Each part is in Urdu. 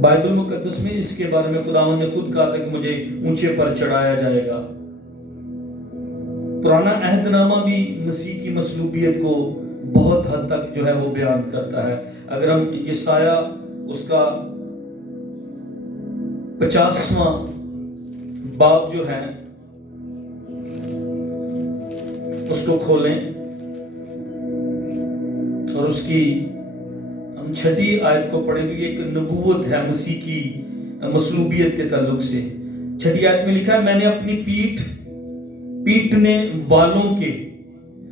بائبل مقدس میں اس کے بارے میں خداوند نے خود کہا تھا کہ مجھے اونچے پر چڑھایا جائے گا۔ پرانا عہد نامہ بھی مسیح کی مصلوبیت کو بہت حد تک جو ہے وہ بیان کرتا ہے۔ اگر ہم یسایہ اس کا 50واں باب جو ہے اس کو کھولیں اور اس کی ہم 6 آیت کو پڑھیں تو یہ ایک نبوت ہے مسیح کی مصلوبیت کے تعلق سے۔ 6 آیت میں لکھا ہے، میں نے اپنی پیٹھ پیٹنے والوں کے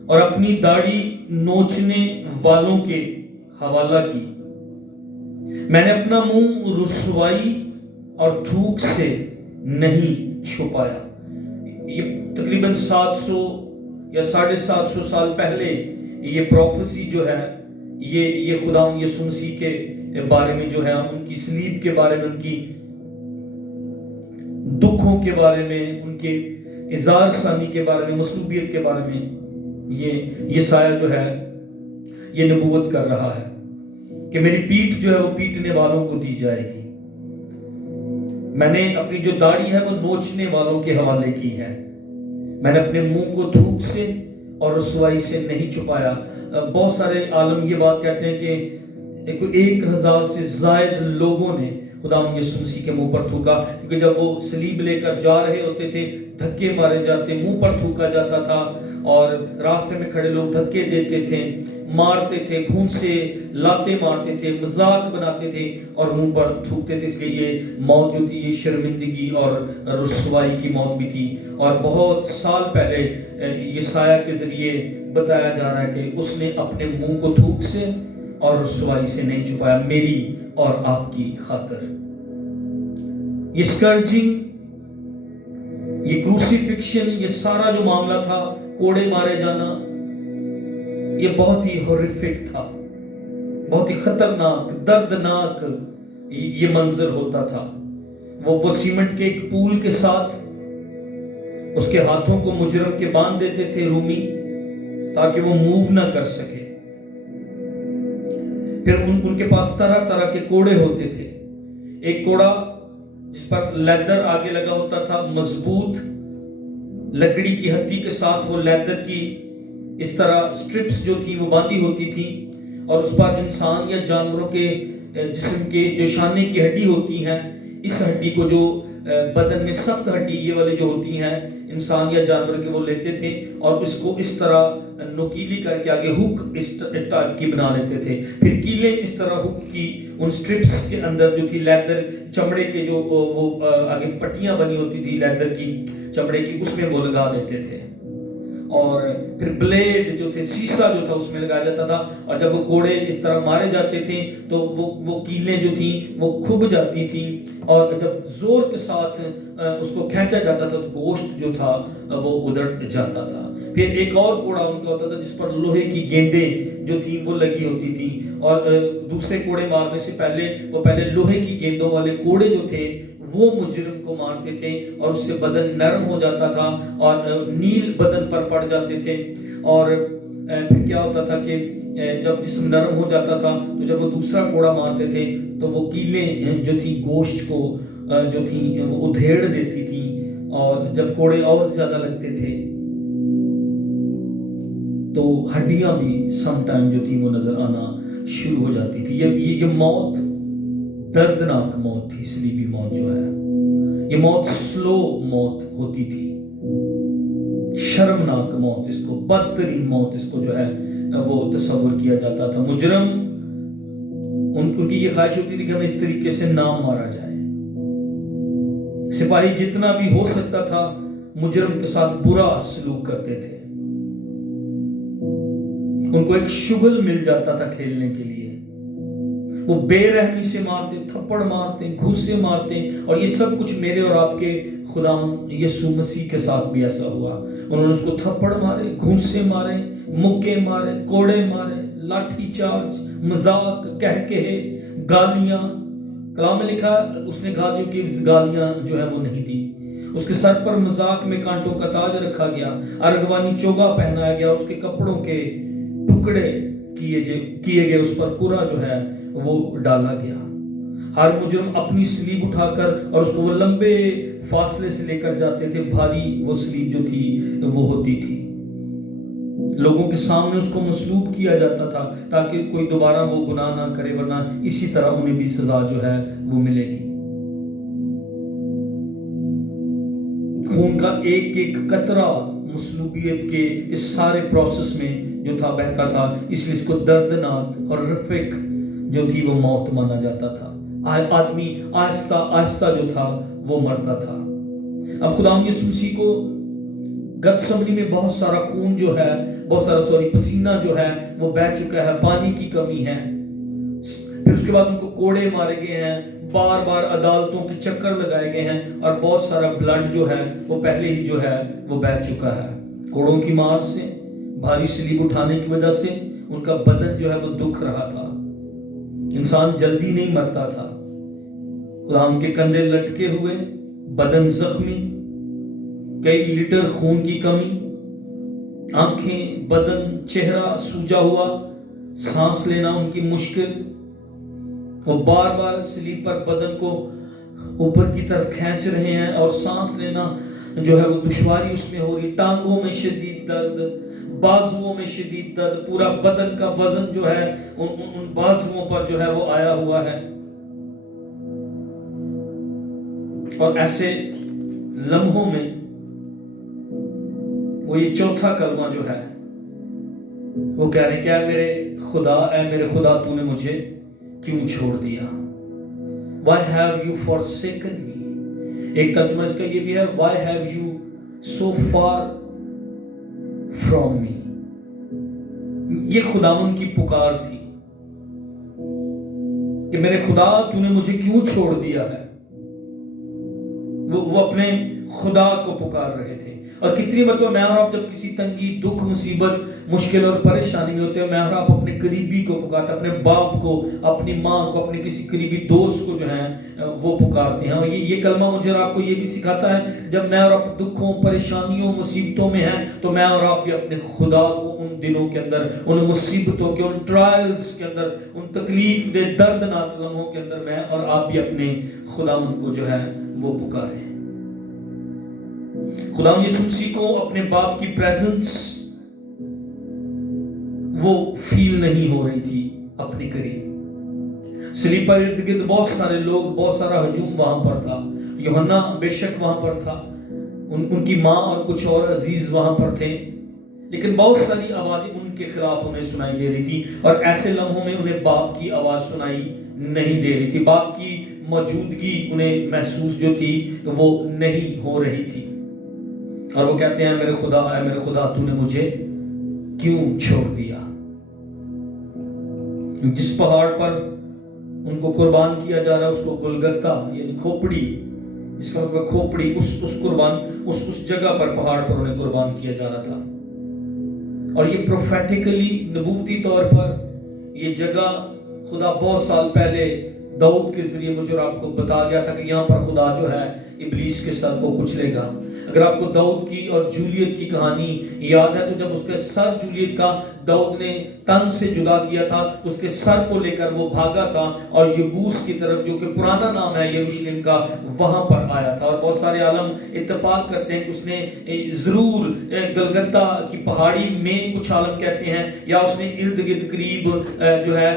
اور اپنی داڑھی نوچنے والوں کے حوالہ کی، میں نے اپنا منہ رسوائی اور تھوک سے نہیں چھپایا۔ یہ تقریباً 700 یا 750 سال پہلے یہ پروفیسی جو ہے یہ خداوند یسوع مسیح کے بارے میں جو ہے، ان کی صلیب کے بارے میں، ان کی دکھوں کے بارے میں، ان کے اظہار ثانی کے بارے میں، مصلوبیت کے بارے میں یہ سایہ جو ہے یہ نبوت کر رہا ہے کہ میری پیٹھ جو ہے وہ پیٹنے والوں کو دی جائے گی، میں نے اپنی جو داڑھی ہے وہ نوچنے والوں کے حوالے کی ہے، میں نے اپنے منہ کو تھوک سے اور رسوائی سے نہیں چھپایا۔ بہت سارے عالم یہ بات کہتے ہیں کہ 1000 سے زائد لوگوں نے خداوند یسوع مسیح کے منہ پر تھوکا، کیونکہ جب وہ صلیب لے کر جا رہے ہوتے تھے دھکے مارے جاتے، منہ پر تھوکا جاتا تھا، اور راستے میں کھڑے لوگ دھکے دیتے تھے، مارتے تھے، خون سے لاتے مارتے تھے، مذاق بناتے تھے اور منہ پر تھوکتے تھے۔ اس لیے یہ موت جو تھی یہ شرمندگی اور رسوائی کی موت بھی تھی، اور بہت سال پہلے یسایہ کے ذریعے بتایا جا رہا ہے کہ اس نے اپنے منہ کو تھوک سے اور رسوائی سے نہیں چھپایا، میری اور آپ کی خاطر۔ یہ سکرجنگ، یہ کروسیفکشن، یہ سارا جو معاملہ تھا، کوڑے مارے جانا، یہ بہت ہی ہورفک تھا، بہت ہی خطرناک، دردناک یہ منظر ہوتا تھا۔ وہ سیمنٹ کے ایک پول کے ساتھ اس کے ہاتھوں کو مجرم کے باندھ دیتے تھے رومی، تاکہ وہ موو نہ کر سکے۔ پھر ان کے پاس طرح طرح کے کوڑے ہوتے تھے۔ ایک کوڑا جس پر لیدر آگے لگا ہوتا تھا، مضبوط لکڑی کی ہتھی کے ساتھ وہ لیدر کی اس طرح سٹرپس جو تھی وہ باندھی ہوتی تھی، اور اس پر انسان یا جانوروں کے جسم کے جو شانے کی ہڈی ہوتی ہیں، اس ہڈی کو جو بدن میں سخت ہڈی یہ والے جو ہوتی ہیں انسان یا جانور کے، وہ لیتے تھے اور اس کو اس طرح نوکیلی کر کے آگے ہک اس ٹائپ کی بنا لیتے تھے۔ پھر کیلیں اس طرح ہک کی ان سٹرپس کے اندر جو تھی لیدر چمڑے کے جو وہ آگے پٹیاں بنی ہوتی تھی لیدر کی چمڑے کی، اس میں وہ لگا لیتے تھے، اور پھر بلیڈ جو تھے، سیسا جو تھا اس میں لگایا جاتا تھا، اور جب وہ کوڑے اس طرح مارے جاتے تھے تو وہ کیلیں جو تھیں وہ کھب جاتی تھیں، اور جب زور کے ساتھ اس کو کھینچا جاتا تھا تو گوشت جو تھا وہ ادھر جاتا تھا۔ پھر ایک اور کوڑا ان کا ہوتا تھا جس پر لوہے کی گیندیں جو تھیں وہ لگی ہوتی تھیں، اور دوسرے کوڑے مارنے سے پہلے لوہے کی گیندوں والے کوڑے جو تھے وہ مجرم کو مارتے تھے، اور اس سے بدن نرم ہو جاتا تھا اور نیل بدن پر پڑ جاتے تھے۔ اور پھر کیا ہوتا تھا کہ جب جسم نرم ہو جاتا تھا تو جب وہ دوسرا کوڑا مارتے تھے تو وہ کیلیں جو تھی گوشت کو جو تھی وہ ادھیڑ دیتی تھی، اور جب کوڑے اور زیادہ لگتے تھے تو ہڈیاں بھی سم ٹائم جو تھی وہ نظر آنا شروع ہو جاتی تھی۔ یہ موت دردناک موت تھی، صلیبی موت جو ہے، یہ موت سلو موت ہوتی تھی، شرمناک موت، اس کو بدترین موت اس کو جو ہے وہ تصور کیا جاتا تھا۔ مجرم ان کی یہ خواہش ہوتی تھی کہ ہمیں اس طریقے سے نہ مارا جائے۔ سپاہی جتنا بھی ہو سکتا تھا مجرم کے ساتھ برا سلوک کرتے تھے، ان کو ایک شغل مل جاتا تھا کھیلنے کے لیے، وہ بے رحمی سے مارتے، تھپڑ مارتے، گھوسے مارتے، اور یہ سب کچھ میرے اور آپ کے خداوند یسوع مسیح کے ساتھ بھی ایسا ہوا۔ انہوں نے اس کو تھپڑ مارے، گھوسے مارے، مکے مارے، کوڑے مارے، لاٹھی چارج، مذاق، کہکہے، گالیاں۔ کلام میں لکھا اس نے گالیوں کی گالیاں جو ہے وہ نہیں دی، اس کے سر پر مذاق میں کانٹوں کا تاج رکھا گیا، ارغوانی چوگا پہنایا گیا، اس کے کپڑوں کے ٹکڑے کیے گئے، اس پر کرا جو ہے وہ ڈالا گیا۔ ہر مجرم اپنی سلیب اٹھا کر اور اس کو وہ لمبے فاصلے سے لے کر جاتے تھے، بھاری وہ سلیب جو تھی وہ ہوتی تھی، لوگوں کے سامنے اس کو مصلوب کیا جاتا تھا تاکہ کوئی دوبارہ وہ گناہ نہ کرے، ورنہ اسی طرح انہیں بھی سزا جو ہے وہ ملے گی۔ خون کا ایک ایک قطرہ مصلوبیت کے اس سارے پروسیس میں جو تھا بہتا تھا، اس لیے اس کو دردناک اور رفیق جو تھی وہ موت مانا جاتا تھا۔ آدمی آہستہ آہستہ جو تھا وہ مرتا تھا۔ اب خدا یسوع مسیح کو گتسمنی میں بہت سارا خون جو ہے، بہت سارا پسینہ جو ہے وہ بہہ چکا ہے، پانی کی کمی ہے، پھر اس کے بعد ان کو کوڑے مارے گئے ہیں، بار بار عدالتوں کے چکر لگائے گئے ہیں، اور بہت سارا بلڈ جو ہے وہ پہلے ہی جو ہے وہ بہہ چکا ہے۔ کوڑوں کی مار سے، بھاری سلیب اٹھانے کی وجہ سے ان کا بدن جو ہے وہ دکھ رہا تھا، انسان جلدی نہیں مرتا تھا، خدا کے کندھے لٹکے ہوئے، بدن زخمی، کئی لیٹر خون کی کمی، آنکھیں، بدن، چہرہ سوجا ہوا، سانس لینا ان کی مشکل، وہ بار بار سلیب پر بدن کو اوپر کی طرف کھینچ رہے ہیں اور سانس لینا جو ہے وہ دشواری اس میں ہو رہی، ٹانگوں میں شدید درد، بازوؤں میں شدید درد، پورا بدن کا وزن جو ہے ان بازوؤں پر جو ہے وہ آیا ہوا ہے۔ اور ایسے لمحوں میں وہ یہ چوتھا کلمہ جو ہے وہ کہہ رہے ہیں کہ اے میرے خدا تو نے مجھے کیوں چھوڑ دیا؟ Why have you forsaken me؟ ایک ترجمہ اس کا یہ بھی ہے Why have you so far from me؟ یہ خداوند کی پکار تھی کہ میرے خدا تو نے مجھے کیوں چھوڑ دیا ہے۔ وہ اپنے خدا کو پکار رہے تھے۔ اور کتنی مرتبہ میں اور آپ جب کسی تنگی، دکھ، مصیبت، مشکل اور پریشانی میں ہوتے ہیں، میں اور آپ اپنے قریبی کو پکارتے ہیں، اپنے باپ کو، اپنی ماں کو، اپنے کسی قریبی دوست کو جو ہیں وہ پکارتے ہیں۔ اور یہ کلمہ مجھے اور آپ کو یہ بھی سکھاتا ہے، جب میں اور آپ دکھوں، پریشانیوں، مصیبتوں میں ہیں تو میں اور آپ بھی اپنے خدا کو ان دنوں کے اندر، ان مصیبتوں کے، ان ٹرائلز کے اندر، ان تکلیف دہ دردناک لمحوں کے اندر میں اور آپ بھی اپنے خداوند کو جو ہے وہ پکاریں۔ خدا یسوع مسیح کو اپنے باپ کی پریزنس وہ فیل نہیں ہو رہی تھی اپنے قریب۔ صلیب پر ارد گرد بہت سارے لوگ، بہت سارا ہجوم وہاں پر تھا، یوحنا بے شک وہاں پر تھا، ان کی ماں اور کچھ اور عزیز وہاں پر تھے، لیکن بہت ساری آوازیں ان کے خلاف انہیں سنائی دے رہی تھی، اور ایسے لمحوں میں انہیں باپ کی آواز سنائی نہیں دے رہی تھی، باپ کی موجودگی انہیں محسوس جو تھی وہ نہیں ہو رہی تھی، اور وہ کہتے ہیں اے میرے خدا تو نے مجھے کیوں چھوڑ دیا؟ جس پہاڑ پر ان کو قربان کیا جا رہا ہے اس کو گلگتہ یعنی کھوپڑی، اس کا مطلب کھوپڑی، اس جگہ پر، پہاڑ پر انہیں قربان کیا جا رہا تھا۔ اور یہ پروفیٹیکلی، نبوتی طور پر یہ جگہ خدا بہت سال پہلے داؤد کے ذریعے مجھے اور آپ کو بتا گیا تھا کہ یہاں پر خدا جو ہے ابلیس کے سر کو کچلے گا۔ اگر آپ کو داؤد کی اور جولیت کی کہانی یاد ہے تو جب اس کے سر جولیت کا داؤد نے تن سے جدا کیا تھا تو اس کے سر کو لے کر وہ بھاگا تھا اور یبوس کی طرف، جو کہ پرانا نام ہے یروشلم کا، وہاں پر آیا تھا۔ اور بہت سارے عالم اتفاق کرتے ہیں کہ اس نے ضرور گلگتہ کی پہاڑی میں، کچھ عالم کہتے ہیں، یا اس نے ارد گرد قریب جو ہے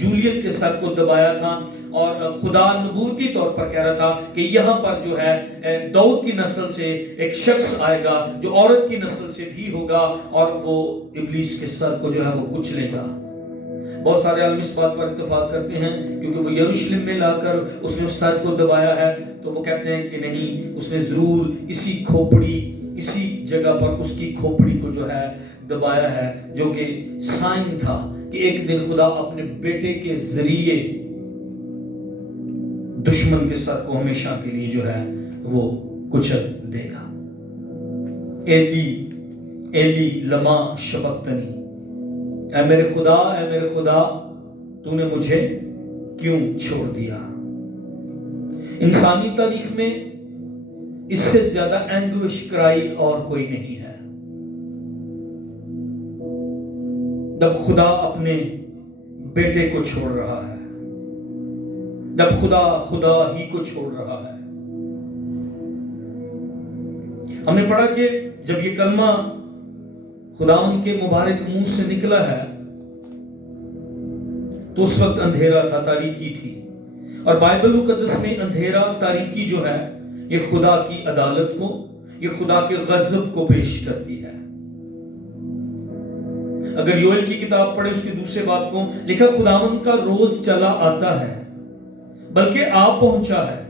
جولیت کے سر کو دبایا تھا، اور خدا نبوتی طور پر کہہ رہا تھا کہ یہاں پر جو ہے داؤد کی نسل سے ایک شخص آئے گا جو عورت کی نسل سے بھی ہوگا اور وہ ابلیس کے سر کو جو ہے وہ کچلے گا۔ بہت سارے عالم اس بات پر اتفاق کرتے ہیں کیونکہ وہ یروشلم میں لا کر اس نے اس سر کو دبایا ہے، تو وہ کہتے ہیں کہ نہیں، اس نے ضرور اسی کھوپڑی، اسی جگہ پر اس کی کھوپڑی کو جو ہے دبایا ہے، جو کہ سائن تھا کہ ایک دن خدا اپنے بیٹے کے ذریعے دشمن کے سر کو ہمیشہ کے لیے جو ہے وہ کچل دے گا۔ ایلی ایلی لما شبقتنی، اے میرے خدا تو نے مجھے کیوں چھوڑ دیا؟ انسانی تاریخ میں اس سے زیادہ اینگوش کرائی اور کوئی نہیں ہے۔ جب خدا اپنے بیٹے کو چھوڑ رہا ہے، جب خدا خدا ہی کو چھوڑ رہا ہے. ہم نے پڑھا کہ جب یہ کلمہ خداوند کے مبارک منہ سے نکلا ہے تو اس وقت اندھیرا تھا، تاریکی تھی. اور بائبل مقدس میں اندھیرا، تاریکی جو ہے یہ خدا کی عدالت کو، یہ خدا کے غضب کو پیش کرتی ہے. اگر یوئیل کی کتاب پڑھے اس کے دوسرے باب کو لکھا خداوند کا روز چلا آتا ہے بلکہ آ پہنچا ہے.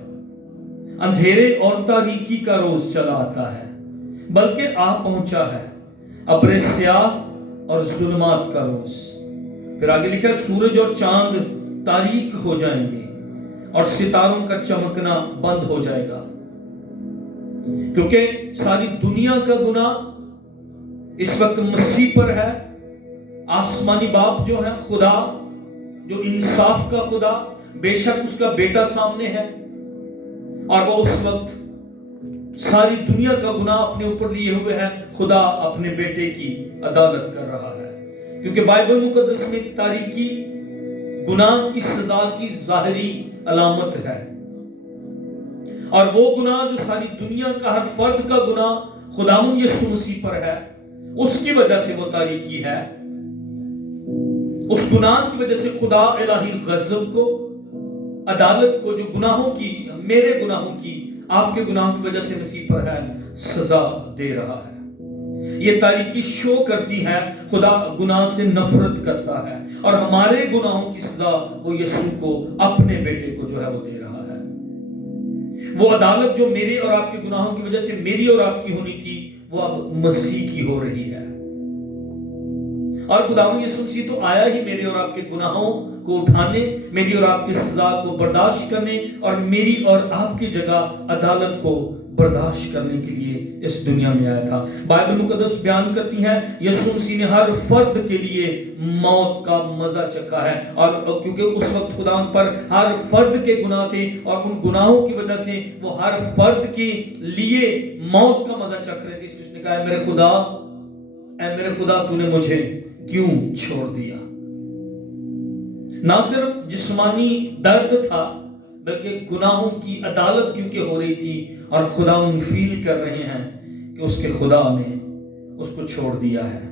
اندھیرے اور تاریکی کا روز چلا آتا ہے بلکہ آ پہنچا ہے، ابر سیاہ اور ظلمات کا روز. پھر آگے لکھا ہے سورج اور چاند تاریک ہو جائیں گے اور ستاروں کا چمکنا بند ہو جائے گا، کیونکہ ساری دنیا کا گناہ اس وقت مسیح پر ہے. آسمانی باپ جو ہے خدا، جو انصاف کا خدا، بے شک اس کا بیٹا سامنے ہے اور وہ اس وقت ساری دنیا کا گناہ اپنے اوپر لیے ہوئے ہے. خدا اپنے بیٹے کی عدالت کر رہا ہے، کیونکہ بائبل مقدس میں تاریکی گناہ کی سزا کی ظاہری علامت ہے. اور وہ گناہ جو ساری دنیا کا ہر فرد کا گناہ خداوند یسوع مسیح پر ہے، اس کی وجہ سے وہ تاریکی ہے. اس گناہ کی وجہ سے خدا الہی غضب کو، عدالت کو، جو گناہوں کی، میرے گناہوں کی، آپ کے گناہوں کی وجہ سے مسیح پر ہے، سزا دے رہا ہے. یہ تاریکی شو کرتی ہے خدا گناہ سے نفرت کرتا ہے اور ہمارے گناہوں کی سزا وہ یسوع کو، اپنے بیٹے کو جو ہے وہ دے رہا ہے. وہ عدالت جو میرے اور آپ کے گناہوں کی وجہ سے میری اور آپ کی ہونی تھی وہ اب مسیح کی ہو رہی ہے. اور خداوند یسوع مسیح تو آیا ہی میرے اور آپ کے گناہوں کو اٹھانے، میری اور آپ کی سزا کو برداشت کرنے اور میری اور آپ کی جگہ عدالت کو برداشت کرنے کے لیے اس دنیا میں آیا تھا. بائبل مقدس بیان کرتی ہے یسوع مسیح نے ہر فرد کے لیے موت کا مزہ چکھا ہے، اور کیونکہ اس وقت خدا ان پر ہر فرد کے گناہ تھے اور ان گناہوں کی وجہ سے وہ ہر فرد کے لیے موت کا مزہ چکھ رہے تھے، اس لیے اس نے کہا اے میرے خدا تو نے مجھے کیوں چھوڑ دیا. نہ صرف جسمانی درد تھا بلکہ گناہوں کی عدالت کیونکہ ہو رہی تھی اور خدا ان فیل کر رہے ہیں کہ اس کے خدا نے اس کو چھوڑ دیا ہے.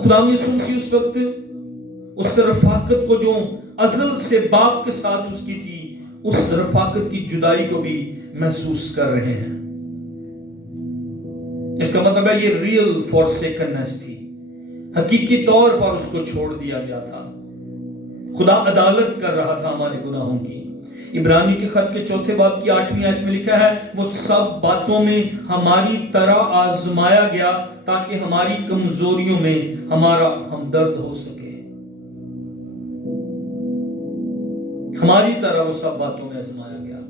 خدا یسوع مسیح اس وقت اس رفاقت کو جو ازل سے باپ کے ساتھ اس کی تھی، اس رفاقت کی جدائی کو بھی محسوس کر رہے ہیں. اس کا مطلب ہے یہ ریئل فورسیکننس تھی، حقیقی طور پر اس کو چھوڑ دیا گیا تھا. خدا عدالت کر رہا تھا ہمارے گناہوں کی. عبرانی کے خط کے 4 باب کی 8ویں آیت میں لکھا ہے وہ سب باتوں میں ہماری طرح آزمایا گیا تاکہ ہماری کمزوریوں میں ہمارا ہمدرد ہو سکے. ہماری طرح وہ سب باتوں میں آزمایا گیا.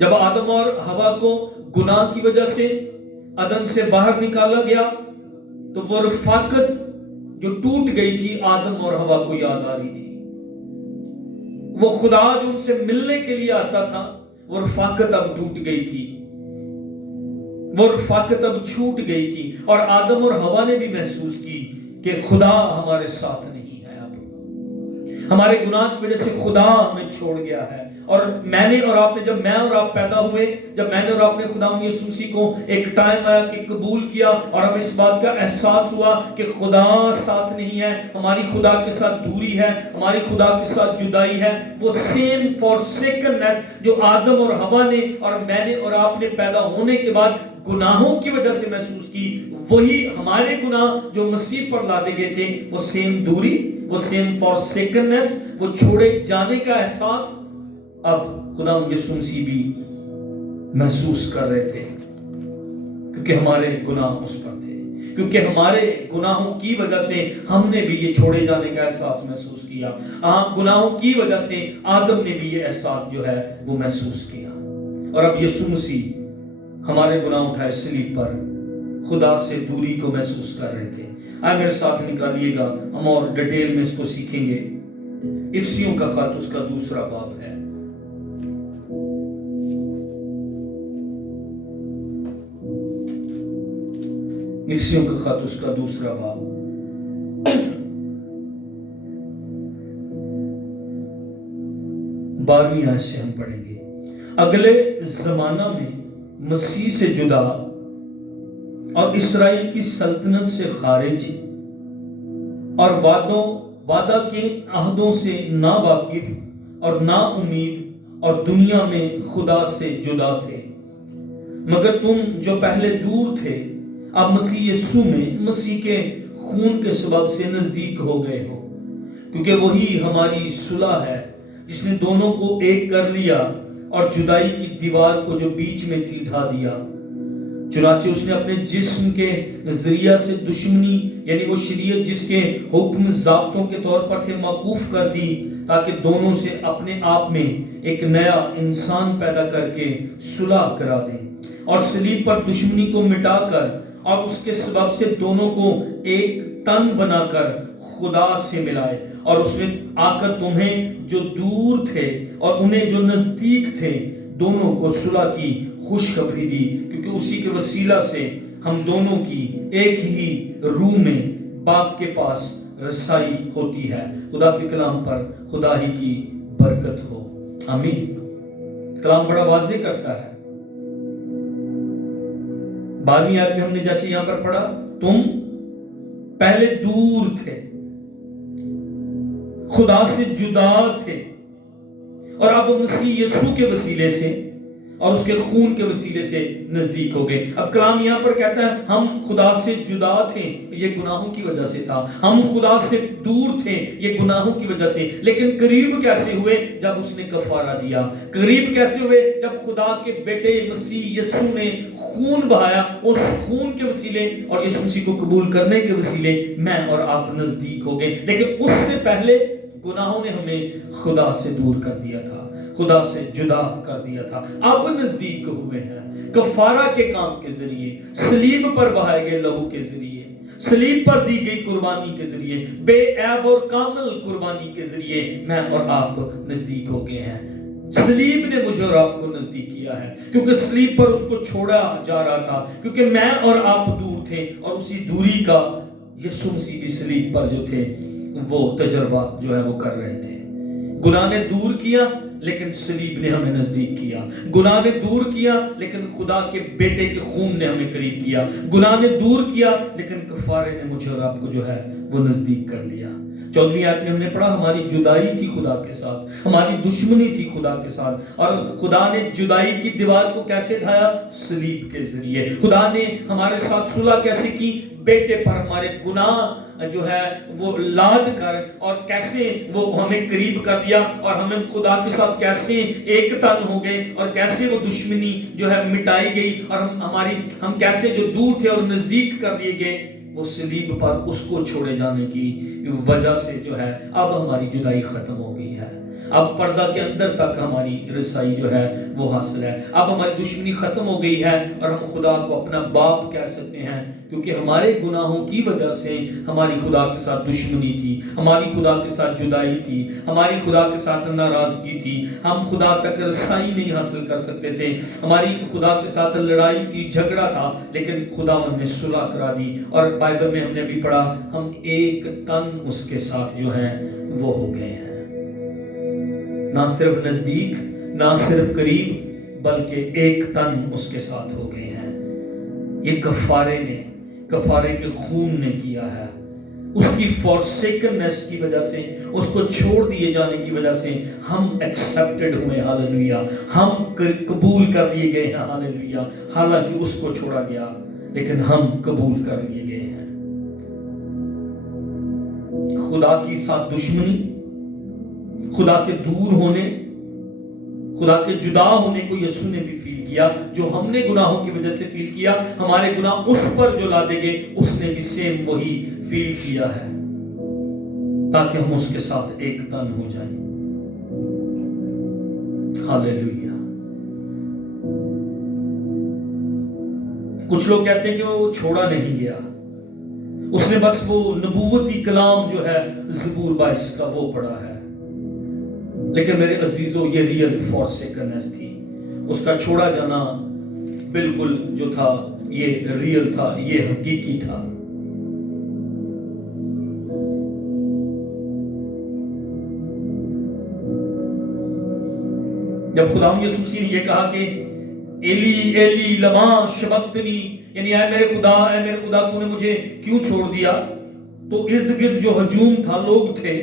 جب آدم اور حوا کو گناہ کی وجہ سے عدن سے باہر نکالا گیا تو وہ رفاقت جو ٹوٹ گئی تھی آدم اور حوا کو یاد آ رہی تھی. وہ خدا جو ان سے ملنے کے لیے آتا تھا وہ رفاقت اب ٹوٹ گئی تھی، وہ رفاقت اب چھوٹ گئی تھی. اور آدم اور حوا نے بھی محسوس کی کہ خدا ہمارے ساتھ نہیں ہے. اب ہمارے گناہ کی وجہ سے خدا ہمیں چھوڑ گیا ہے. اور میں نے اور آپ نے، جب میں اور آپ پیدا ہوئے، جب میں نے اور آپ نے خدا یسوع مسیح کو ایک ٹائم آیا کہ قبول کیا اور ہمیں اس بات کا احساس ہوا کہ خدا ساتھ نہیں ہے، ہماری خدا کے ساتھ دوری ہے، ہماری خدا کے ساتھ جدائی ہے. وہ سیم فورسیکننس جو آدم اور حوا نے اور میں نے اور آپ نے پیدا ہونے کے بعد گناہوں کی وجہ سے محسوس کی، وہی ہمارے گناہ جو مسیح پر لادے گئے تھے، وہ سیم دوری، وہ سیم فورسیکننس، وہ چھوڑے جانے کا احساس اب خدا یسوع مسیح بھی محسوس کر رہے تھے، کیونکہ ہمارے گناہ اس پر تھے، کیونکہ ہمارے گناہوں کی وجہ سے ہم نے بھی یہ چھوڑے جانے کا احساس محسوس کیا. گناہوں کی وجہ سے آدم نے بھی یہ احساس جو ہے وہ محسوس کیا. اور اب یسوع مسیح ہمارے گناہ اٹھائے صلیب پر خدا سے دوری کو محسوس کر رہے تھے. آئے میرے ساتھ نکالیے گا، ہم اور ڈیٹیل میں اس کو سیکھیں گے. افسیوں کا خط اس کا 2 باب ہے. افسیوں کا خط اس کا 2 باب. 12ویں آیت سے ہم پڑھیں گے۔ اگلے زمانہ میں مسیح سے جدا اور اسرائیل کی سلطنت سے خارج اور وعدہ کے عہدوں سے نا واقف اور نا امید اور دنیا میں خدا سے جدا تھے، مگر تم جو پہلے دور تھے اب مسیح یسوع میں مسیح کے خون کے سبب سے نزدیک ہو گئے ہو، کیونکہ وہی ہماری صلح ہے جس نے دونوں کو ایک کر لیا اور جدائی کی دیوار کو جو بیچ میں تھی ڈھا دیا۔ چنانچہ اس نے اپنے جسم کے ذریعہ سے دشمنی یعنی وہ شریعت جس کے حکم ضابطوں کے طور پر تھے موقوف کر دی، تاکہ دونوں سے اپنے آپ میں ایک نیا انسان پیدا کر کے صلح کرا دیں، اور صلیب پر دشمنی کو مٹا کر اور اس کے سبب سے دونوں کو ایک تن بنا کر خدا سے ملائے۔ اور اس نے آ کر تمہیں جو دور تھے اور انہیں جو نزدیک تھے دونوں کو صلح کی خوشخبری دی، کیونکہ اسی کے وسیلہ سے ہم دونوں کی ایک ہی روح میں باپ کے پاس رسائی ہوتی ہے۔ خدا کے کلام پر خدا ہی کی برکت ہو، آمین۔ کلام بڑا واضح کرتا ہے۔ 12ویں آیت میں ہم نے جیسے یہاں پر پڑھا، تم پہلے دور تھے، خدا سے جدا تھے، اور اب مسیح یسوع کے وسیلے سے اور اس کے خون کے وسیلے سے نزدیک ہو گئے۔ اب کلام یہاں پر کہتا ہے ہم خدا سے جدا تھے، یہ گناہوں کی وجہ سے تھا، ہم خدا سے دور تھے، یہ گناہوں کی وجہ سے، لیکن قریب کیسے ہوئے؟ جب اس نے کفارہ دیا۔ قریب کیسے ہوئے؟ جب خدا کے بیٹے مسیح یسوع نے خون بہایا، اس خون کے وسیلے اور یسوع مسیح کو قبول کرنے کے وسیلے میں اور آپ نزدیک ہو گئے۔ لیکن اس سے پہلے گناہوں نے ہمیں خدا سے دور کر دیا تھا، خدا سے جدا کر دیا تھا۔ اب نزدیک ہوئے ہیں کفارہ کے کام کے ذریعے، صلیب پر بہائے گئے لہو کے ذریعے، صلیب پر دی گئی قربانی کے ذریعے، بے عیب اور کامل قربانی کے ذریعے میں اور آپ نزدیک ہو گئے ہیں۔ صلیب نے مجھے اور آپ کو نزدیک کیا ہے، کیونکہ صلیب پر اس کو چھوڑا جا رہا تھا، کیونکہ میں اور آپ دور تھے، اور اسی دوری کا یسوع مسیح بھی صلیب پر جو تھے وہ تجربہ جو ہے وہ کر رہے تھے۔ گناہ نے دور کیا لیکن صلیب نے ہمیں نزدیک کیا، گناہ نے دور کیا لیکن خدا کے بیٹے کے خون نے ہمیں قریب کیا، گناہ نے دور کیا لیکن کفارے نے مجھے اور آپ کو جو ہے وہ نزدیک کر لیا۔ 14ویں آیت میں ہم نے پڑھا ہماری جدائی تھی خدا کے ساتھ، ہماری دشمنی تھی خدا کے ساتھ، اور خدا نے جدائی کی دیوار کو کیسے ڈھایا؟ صلیب کے ذریعے۔ خدا نے ہمارے ساتھ صلح کیسے کی؟ بیٹے پر ہمارے گناہ جو ہے وہ لاد کر، اور کیسے وہ ہمیں قریب کر دیا، اور ہمیں خدا کے ساتھ کیسے ایک تن ہو گئے، اور کیسے وہ دشمنی جو ہے مٹائی گئی، اور ہم کیسے جو دور تھے اور نزدیک کر لیے گئے۔ وہ صلیب پر اس کو چھوڑے جانے کی وجہ سے جو ہے اب ہماری جدائی ختم ہو گئی ہے، اب پردہ کے اندر تک ہماری رسائی جو ہے وہ حاصل ہے، اب ہماری دشمنی ختم ہو گئی ہے، اور ہم خدا کو اپنا باپ کہہ سکتے ہیں، کیونکہ ہمارے گناہوں کی وجہ سے ہماری خدا کے ساتھ دشمنی تھی، ہماری خدا کے ساتھ جدائی تھی، ہماری خدا کے ساتھ ناراضگی تھی، ہم خدا تک رسائی نہیں حاصل کر سکتے تھے، ہماری خدا کے ساتھ لڑائی تھی، جھگڑا تھا، لیکن خداوند نے صلح کرا دی، اور بائبل میں ہم نے بھی پڑھا ہم ایک تن اس کے ساتھ جو ہیں وہ ہو گئے ہیں۔ نہ صرف نزدیک، نہ صرف قریب، بلکہ ایک تن اس کے ساتھ ہو گئے ہیں۔ یہ کفارے کے خون نے کیا ہے، اس کی فورسیکننس کی وجہ سے، اس کو چھوڑ دیے جانے کی وجہ سے ہم ایکسیپٹڈ ہوئے، ہاللیلویہ، ہم قبول کر لیے گئے ہیں، ہاللیلویہ۔ حالانکہ اس کو چھوڑا گیا لیکن ہم قبول کر لیے گئے ہیں۔ خدا کی ساتھ دشمنی، خدا کے دور ہونے، خدا کے جدا ہونے کو یسوع نے بھی فیل کیا، جو ہم نے گناہوں کی وجہ سے فیل کیا، ہمارے گناہ اس پر جو لادے گئے اس نے بھی سیم وہی فیل کیا ہے، تاکہ ہم اس کے ساتھ ایک تن ہو جائیں۔ ہاللیلویہ۔ کچھ لوگ کہتے ہیں کہ وہ چھوڑا نہیں گیا، اس نے بس وہ نبوتی کلام جو ہے زبور 22 کا وہ پڑھا ہے، لیکن میرے عزیزو یہ ریئل فورسیکننس تھی، اس کا چھوڑا جانا بالکل جو تھا یہ ریئل تھا، یہ حقیقی تھا۔ جب خدا یسوع مسیح نے یہ کہا کہ ایلی ایلی لما شبقتنی، یعنی اے میرے خدا تو نے مجھے کیوں چھوڑ دیا، تو ارد گرد جو ہجوم تھا، لوگ تھے،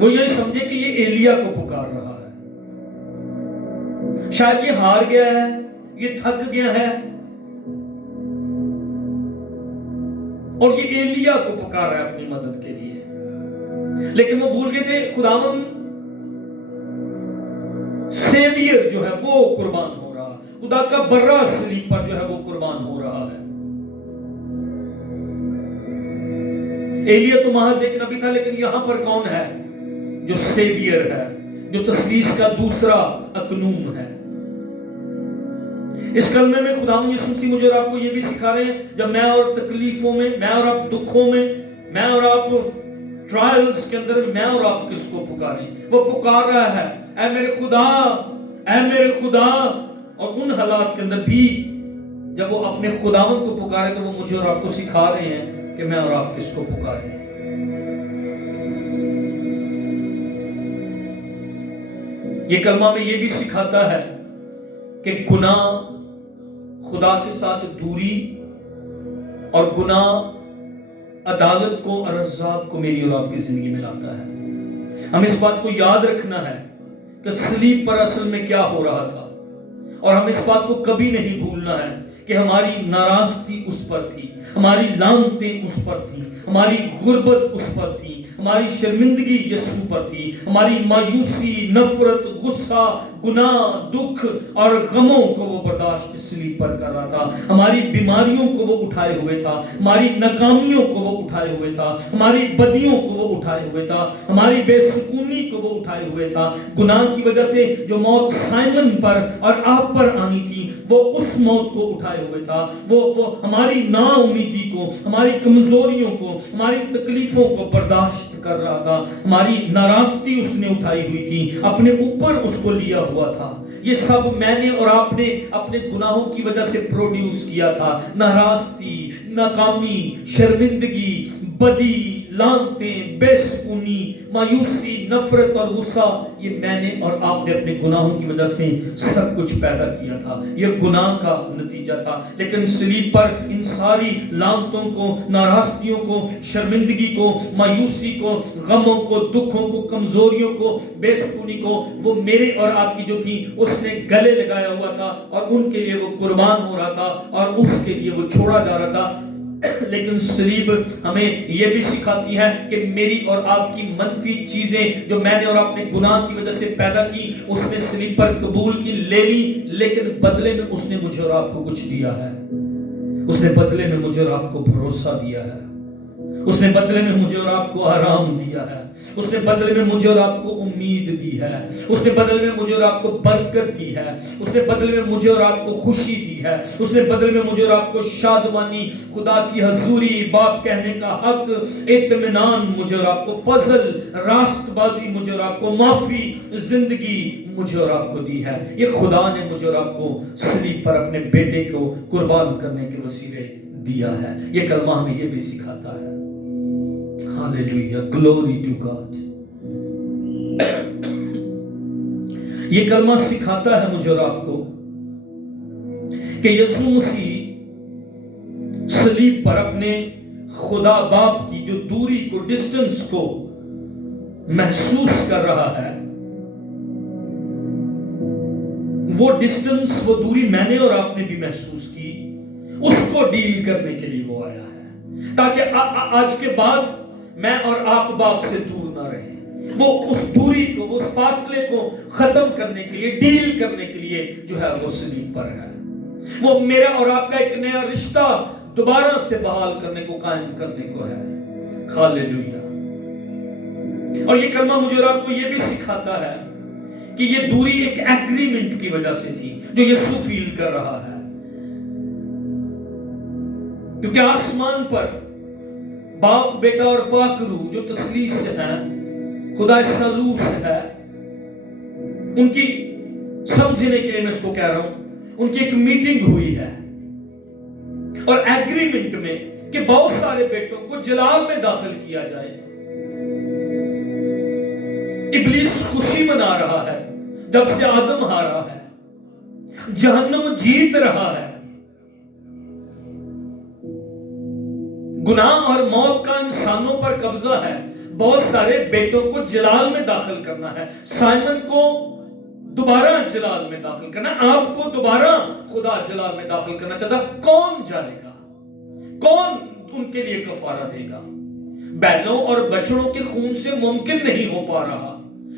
وہ یہ سمجھے کہ یہ ایلیا کو پکار رہا ہے، شاید یہ ہار گیا ہے، یہ تھک گیا ہے اور یہ ایلیا کو پکار رہا ہے اپنی مدد کے لیے۔ لیکن وہ بھول گئے تھے خداوند سیویئر جو ہے وہ قربان ہو رہا، خدا کا برہ صلیب پر جو ہے وہ قربان ہو رہا ہے۔ ایلیا تو محض ایک نبی تھا، لیکن یہاں پر کون ہے جو سیویئر ہے، جو تثلیث کا دوسرا اکنوم ہے۔ اس کلمے میں خدا یسوع مسیح مجھے اور آپ کو یہ بھی سکھا رہے ہیں، جب میں اور تکلیفوں میں، میں اور آپ دکھوں میں، میں اور آپ ٹرائلز کے اندر، میں اور آپ کس کو پکاریں؟ وہ پکار رہا ہے اے میرے خدا، اے میرے خدا۔ اور ان حالات کے اندر بھی جب وہ اپنے خداوند کو پکارے تو وہ مجھے اور آپ کو سکھا رہے ہیں کہ میں اور آپ کس کو پکاریں۔ یہ کلمہ میں یہ بھی سکھاتا ہے کہ گناہ خدا کے ساتھ دوری اور گناہ عدالت کو اور عذاب کو میری اور آپ کی زندگی میں لاتا ہے۔ ہم اس بات کو یاد رکھنا ہے کہ صلیب پر اصل میں کیا ہو رہا تھا، اور ہم اس بات کو کبھی نہیں بھولنا ہے کہ ہماری ناراستی اس پر تھی، ہماری لعنتیں اس پر تھی، ہماری غربت اس پر تھی، ہماری شرمندگی یسوع پر تھی، ہماری مایوسی، نفرت، غصہ، گناہ، دکھ اور غموں کو وہ برداشت صلیب پر کر رہا تھا، ہماری بیماریوں کو وہ اٹھائے ہوئے تھا، ہماری ناکامیوں کو وہ اٹھائے ہوئے تھا، ہماری بدیوں کو وہ اٹھائے ہوئے تھا، ہماری بے سکونی کو وہ اٹھائے ہوئے تھا۔ گناہ کی وجہ سے جو موت سائمن پر اور آپ پر آنی تھی، وہ اس موت کو اٹھائے ہوئے تھا، وہ ہماری نا امیدی کو، ہماری کمزوریوں کو، ہماری تکلیفوں کو برداشت کر رہا تھا، ہماری ناراستی اس نے اٹھائی ہوئی تھی، اپنے اوپر اس کو لیا ہوا تھا۔ یہ سب میں نے اور آپ نے اپنے گناہوں کی وجہ سے پروڈیوس کیا تھا۔ ناراستی، ناکامی، شرمندگی، بدی، لعنتیں، بے سکونی، مایوسی، نفرت اور غصہ، یہ میں نے اور آپ نے اپنے گناہوں کی وجہ سے سب کچھ پیدا کیا تھا۔ یہ گناہ کا نتیجہ تھا، لیکن صلیب پر ان ساری لعنتوں کو، ناراستیوں کو، شرمندگی کو، مایوسی کو، غموں کو، دکھوں کو، کمزوریوں کو، بے سکونی کو، وہ میرے اور آپ کی جو تھی اس نے گلے لگایا ہوا تھا، اور ان کے لیے وہ قربان ہو رہا تھا، اور اس کے لیے وہ چھوڑا جا رہا تھا۔ لیکن صلیب ہمیں یہ بھی سکھاتی ہے کہ میری اور آپ کی منفی چیزیں جو میں نے اور اپنے گناہ کی وجہ سے پیدا کی، اس نے صلیب پر قبول کی، لے لی، لیکن بدلے میں اس نے مجھے اور آپ کو کچھ دیا ہے۔ اس نے بدلے میں مجھے اور آپ کو بھروسہ دیا ہے، اس نے بدلے میں مجھے اور آپ کو آرام دیا ہے، اس نے بدلے میں مجھے اور آپ کو امید دی ہے، اس نے بدلے میں مجھے اور آپ کو برکت دی ہے، اس نے بدلے میں مجھے اور آپ کو خوشی دی ہے، اس نے بدلے میں مجھے اور آپ کو شادمانی، خدا کی حضوری، بات کہنے کا حق، اطمینان مجھے اور آپ کو، فضل، راست بازی مجھے اور آپ کو، معافی، زندگی مجھے اور آپ کو دی ہے۔ یہ خدا نے مجھے اور آپ کو صلیب پر اپنے بیٹے کو قربان کرنے کے وسیلے دیا ہے۔ یہ کلمہ ہمیں یہ بھی سکھاتا ہے۔ ہاللیلویہ، گلوری ٹو گاڈ۔ یہ کلمہ سکھاتا ہے مجھے اور آپ کو کہ یسوع مسیح صلیب پر اپنے خدا باپ کی جو دوری کو، ڈسٹنس کو محسوس کر رہا ہے، وہ ڈسٹنس، وہ دوری میں نے اور آپ نے بھی محسوس کی، اس کو ڈیل کرنے کے لیے وہ آیا ہے، تاکہ آج کے بعد میں اور آپ باپ سے دور نہ رہیں۔ وہ اس دوری کو، اس فاصلے کو ختم کرنے کے لیے، ڈیل کرنے کے لیے جو ہے وہ صلیب پر ہے۔ وہ میرا اور آپ کا ایک نیا رشتہ دوبارہ سے بحال کرنے کو، قائم کرنے کو ہے۔ ہاللیلویہ۔ اور یہ کلمہ مجھے اور آپ کو یہ بھی سکھاتا ہے کہ یہ دوری ایک ایگریمنٹ کی وجہ سے تھی جو یسوع فیل کر رہا ہے، کیونکہ آسمان پر باپ، بیٹا اور پاک روح جو تثلیث سے ہیں، خدا ثالوث سے ہے، ان کی سمجھنے کے لیے میں اس کو کہہ رہا ہوں، ان کی ایک میٹنگ ہوئی ہے، اور ایگریمنٹ میں کہ بہت سارے بیٹوں کو جلال میں داخل کیا جائے۔ ابلیس خوشی منا رہا ہے، جب سے آدم ہارا ہے، جہنم جیت رہا ہے، گناہ اور موت کا انسانوں پر قبضہ ہے، بہت سارے بیٹوں کو جلال میں داخل کرنا ہے، سائمن کو دوبارہ جلال میں داخل کرنا، آپ کو دوبارہ خدا جلال میں داخل کرنا چاہتا، کون جائے گا؟ کون ان کے لیے کفارہ دے گا؟ بیلوں اور بچڑوں کے خون سے ممکن نہیں ہو پا رہا،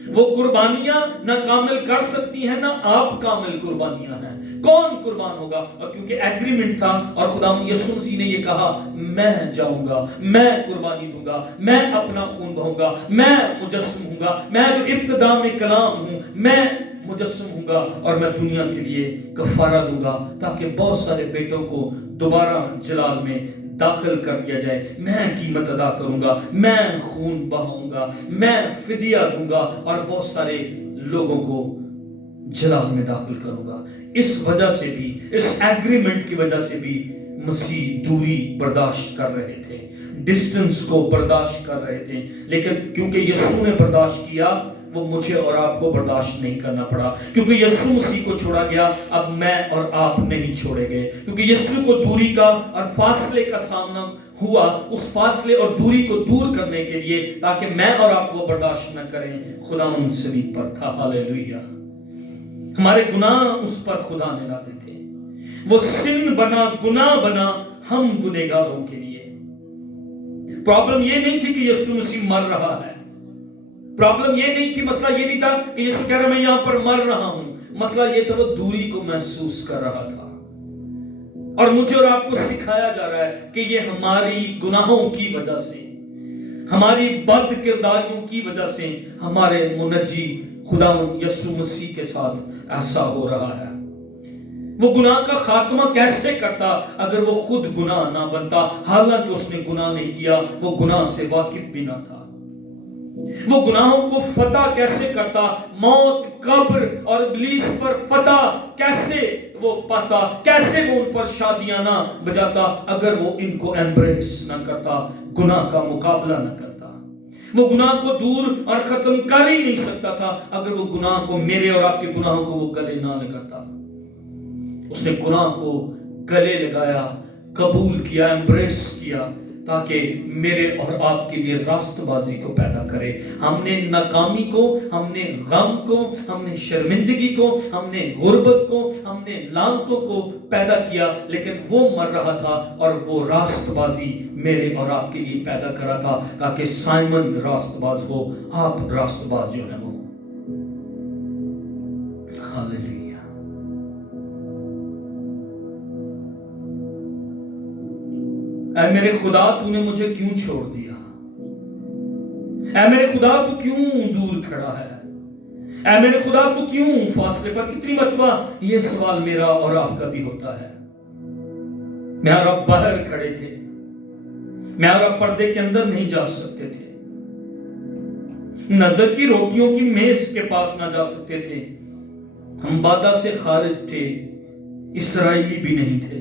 وہ قربانیاں نہ کامل کر سکتی ہیں، نہ آپ کامل قربانیاں ہیں، کون قربان ہوگا؟ اور کیونکہ ایگریمنٹ تھا اور خدا یسوع مسیح نے یہ کہا، میں جاؤں گا، میں قربانی دوں گا، میں اپنا خون بہوں گا، میں مجسم ہوں گا، میں جو ابتدا میں کلام ہوں، میں مجسم ہوں گا اور میں دنیا کے لیے کفارہ دوں گا تاکہ بہت سارے بیٹوں کو دوبارہ جلال میں داخل کر دیا جائے۔ میں قیمت ادا کروں گا، میں خون بہاؤں گا، میں فدیہ دوں گا اور بہت سارے لوگوں کو جلال میں داخل کروں گا۔ اس وجہ سے بھی، اس ایگریمنٹ کی وجہ سے بھی مسیح دوری برداشت کر رہے تھے، ڈسٹنس کو برداشت کر رہے تھے، لیکن کیونکہ یسوع نے برداشت کیا، وہ مجھے اور آپ کو برداشت نہیں کرنا پڑا۔ کیونکہ یسوع مسیح کو چھوڑا گیا، اب میں اور آپ نہیں چھوڑے گئے۔ کیونکہ یسوع کو دوری کا اور فاصلے کا سامنا ہوا، اس فاصلے اور دوری کو دور کرنے کے لیے تاکہ میں اور آپ وہ برداشت نہ کریں، خداوند صلیب پر تھا۔ ہاللیلویہ۔ ہمارے گناہ اس پر خدا نے لادے تھے، وہ سن بنا، گناہ بنا ہم گنہگاروں کے لیے۔ پرابلم یہ نہیں تھی کہ یسوع مسیح مر رہا ہے، پرابلم یہ نہیں تھی، مسئلہ یہ نہیں تھا کہ یسوع کہہ رہا میں یہاں پر مر رہا ہوں، مسئلہ یہ تھا وہ دوری کو محسوس کر رہا تھا۔ اور مجھے اور آپ کو سکھایا جا رہا ہے کہ یہ ہماری گناہوں کی وجہ سے، ہماری بد کرداریوں کی وجہ سے ہمارے منجی خداوند یسوع مسیح کے ساتھ ایسا ہو رہا ہے۔ وہ گناہ کا خاتمہ کیسے کرتا اگر وہ خود گناہ نہ بنتا؟ حالانکہ اس نے گناہ نہیں کیا، وہ گناہ سے واقف بھی نہ تھا۔ وہ گناہوں کو فتح کیسے کرتا؟ موت، قبر اور ابلیس پر فتح کیسے وہ پاتا؟ کیسے وہ ان پر شادیاں نہ بجاتا اگر وہ ان کو ایمبریس نہ کرتا، گناہ کا مقابلہ نہ کرتا؟ وہ گناہ کو دور اور ختم کر ہی نہیں سکتا تھا اگر وہ گناہ کو، میرے اور آپ کے گناہوں کو وہ گلے نہ لگاتا۔ اس نے گناہ کو گلے لگایا، قبول کیا، ایمبریس کیا تاکہ میرے اور آپ کے لیے راست بازی کو پیدا کرے۔ ہم نے ناکامی کو، ہم نے غم کو، ہم نے شرمندگی کو، ہم نے غربت کو، ہم نے لعنتوں کو پیدا کیا، لیکن وہ مر رہا تھا اور وہ راست بازی میرے اور آپ کے لیے پیدا کرا تھا تاکہ سائمن راست باز ہو، آپ راست باز جو ہیں وہ۔ ہاللیلویہ۔ اے میرے خدا، تو نے مجھے کیوں چھوڑ دیا؟ اے میرے خدا، تو کیوں دور کھڑا ہے؟ اے میرے خدا، تو کیوں فاصلے پر؟ کتنی مرتبہ یہ سوال میرا اور آپ کا بھی ہوتا ہے۔ میں اور آپ باہر کھڑے تھے، میں اور آپ پردے کے اندر نہیں جا سکتے تھے، نظر کی روٹیوں کی میز کے پاس نہ جا سکتے تھے، ہم وعدہ سے خارج تھے، اسرائیلی بھی نہیں تھے۔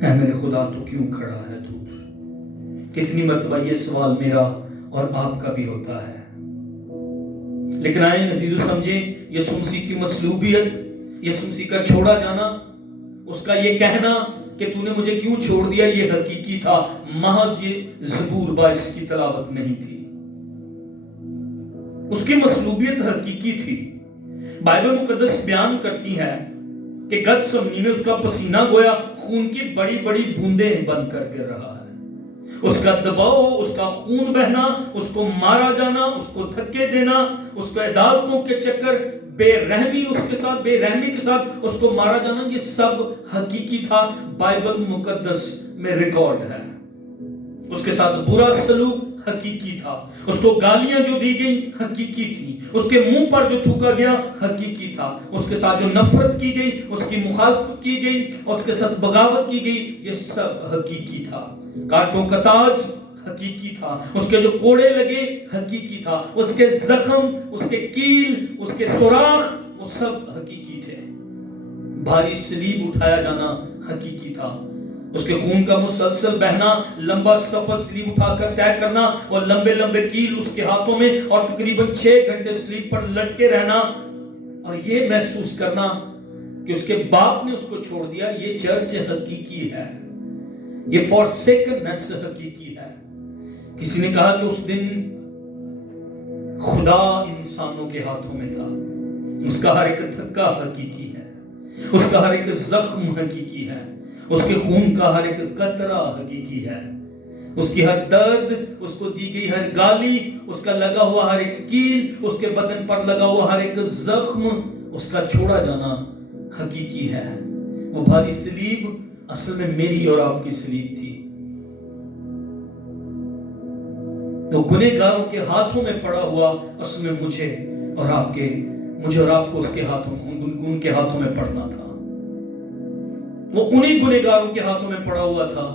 اے میرے خدا، تو کیوں کھڑا ہے دور؟ کتنی مرتبہ یہ سوال میرا اور آپ کا بھی ہوتا ہے۔ لیکن آئیں عزیزو سمجھیں، یسوع مسیح کی مصلوبیت، یسوع مسیح کا چھوڑا جانا، اس کا یہ کہنا کہ تو نے مجھے کیوں چھوڑ دیا، یہ حقیقی تھا، محض یہ زبور باعث کی تلاوت نہیں تھی۔ اس کی مصلوبیت حقیقی تھی۔ بائبل مقدس بیان کرتی ہے کہ گتسمنی میں اس کا پسینہ گویا خون کی بڑی بڑی بوندیں بن کر گر رہا ہے۔ اس کا دباؤ، اس کا خون بہنا، اس کو مارا جانا، اس کو دھکے دینا، اس کو عدالتوں کے چکر، بے رحمی اس کے ساتھ، بے رحمی کے ساتھ اس کو مارا جانا، یہ سب حقیقی تھا، بائبل مقدس میں ریکارڈ ہے۔ اس کے ساتھ برا سلوک حقیقی تھا، اس کو گالیاں جو دی گئی حقیقی تھی، اس کے منہ پر جو تھوکا گیا حقیقی تھا، اس کے ساتھ جو نفرت کی گئی، اس کی مخالفت کی گئی، اس کے ساتھ بغاوت کی گئی، یہ سب حقیقی تھا۔ کانٹوں کا تاج حقیقی تھا، اس کے جو کوڑے لگے حقیقی تھا، اس کے زخم، اس کے کیل، اس کے سوراخ، وہ سب حقیقی تھے۔ بھاری صلیب اٹھایا جانا حقیقی تھا۔ اس کے خون کا مسلسل بہنا، لمبا سفر سلیب اٹھا کر طے کرنا، اور لمبے لمبے کیل اس کے ہاتھوں میں، اور تقریباً 6 گھنٹے سلیب پر لٹکے رہنا، اور یہ محسوس کرنا کہ اس کے باپ نے اس کو چھوڑ دیا. یہ چرچ حقیقی ہے، یہ فورسیکننس حقیقی ہے. کسی نے کہا کہ اس دن خدا انسانوں کے ہاتھوں میں تھا. اس کا ہر ایک دھکا حقیقی ہے، اس کا ہر ایک زخم حقیقی ہے، اس کے خون کا ہر ایک قطرہ حقیقی ہے، اس کی ہر درد، اس کو دی گئی ہر گالی، اس کا لگا ہوا ہر ایک کیل، اس کے بدن پر لگا ہوا ہر ایک زخم، اس کا چھوڑا جانا حقیقی ہے. وہ بھاری صلیب اصل میں میری اور آپ کی صلیب تھی. تو گنہگاروں کے ہاتھوں میں پڑا ہوا اصل میں مجھے اور آپ کو اس کے ہاتھوں، ان کے ہاتھوں میں پڑنا تھا. وہ انہی گنہگاروں کے ہاتھوں میں پڑا ہوا تھا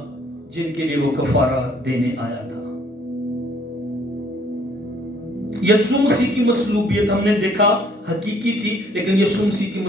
جن کے لیے وہ کفارہ دینے آیا تھا. یسوع مسیح کی مصلوبیت ہم نے دیکھا حقیقی تھی، لیکن یسوع مسیح کی